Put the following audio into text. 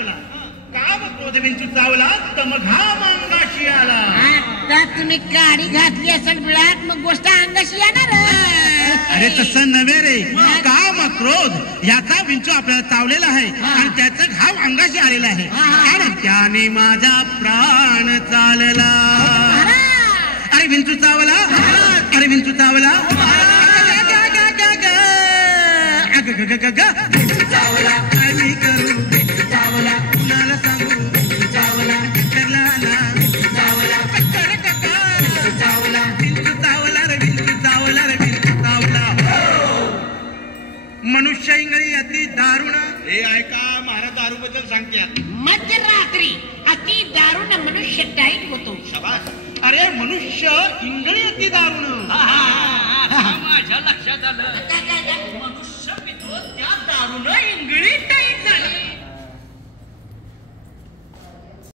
चावला काम क्रोध विंचू चावला तम घाम अंगाशी आला. आता तुम्ही गाडी घातली असेल बिळात मग गोष्ट अंगाशी येणार. अरे तसं नव्हे रे काम क्रोध याचा विंचू आपल्याला चावलेला आहे आणि त्याचा घाव अंगाशी आलेला आहे कारण त्याने माझा प्राण चालला. अरे विंचू चावला अरे विंचू चावला चावला काय मी करू चावला कुणाला सांगू चावला चावला चावला विंचू चावला रे विंचू चावला रे विंचू चावला. मनुष्य इंगळी अति दारुण. हे ऐका महाराज दारू बद्दल सांगतात. मध्यरात्री अति दारुण मनुष्य डाईट होतो. शाबास. अरे मनुष्य इंगळी अति दारुण. माझ्या लक्षात आलं. मनुष्य पितो त्या दारूनं इंगळी